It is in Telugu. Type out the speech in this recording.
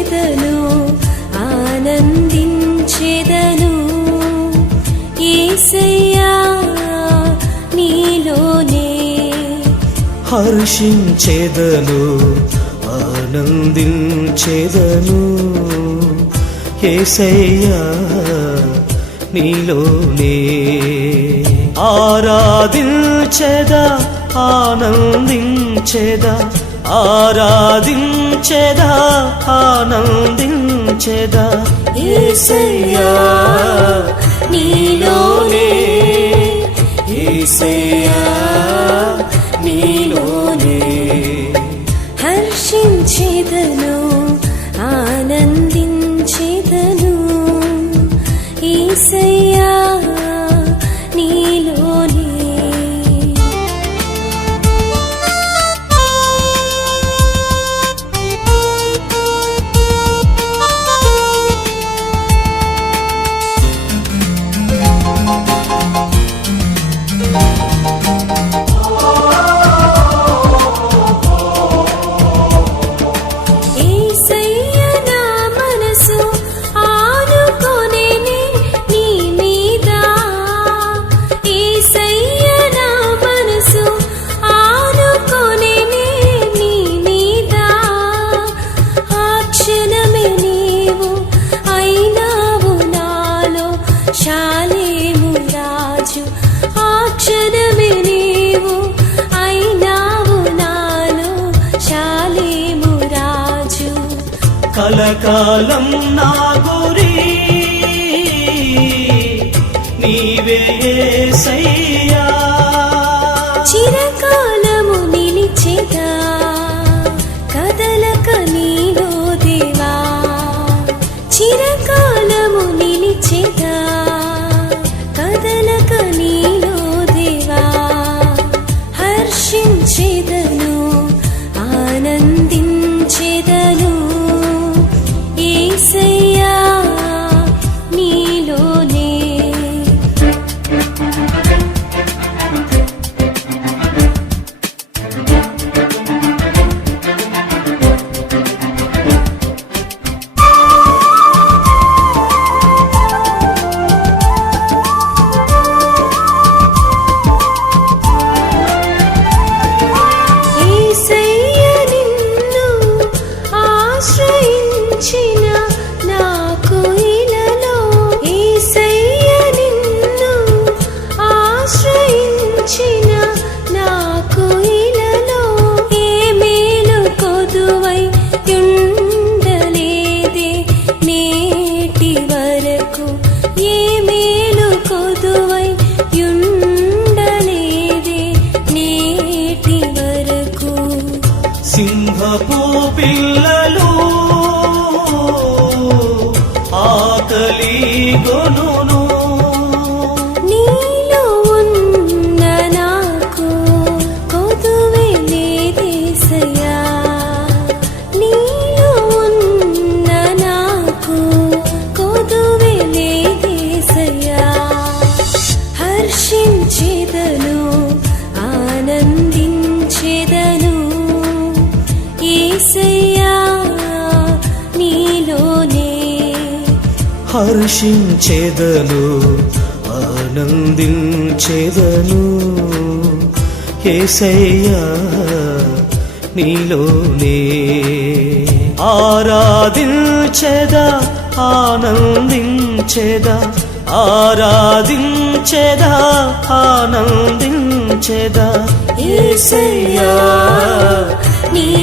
చేదను ఆనందించేదను. ఏసయ్యా నీలోనే. హర్షించెదను ఆనందించెదను. ఏసయ్యా నీలోనే. ఆరాధించేదా ఆనందించేదా ఆరాధించేదా ఆనందించేదా. ఏసయ్యా నీలోనే. ఏసయ్యా నీలోనే. హర్షించేదను ఆనందించేదను. ఏసయ్యా కాలం నా గురి. నీవే సయ్యా. సింహపు పిల్లలు ఆకలి గొను ఏసయ్యా నీలోనే. హర్షించేదను ఆనందించేదను. ఏసయ్యా నీలోనే. ఆరాధించేదా ఆనందించేదా. ఆరాధించేదా ఆనందించేదా. ఏసయ్యా నీలోనే.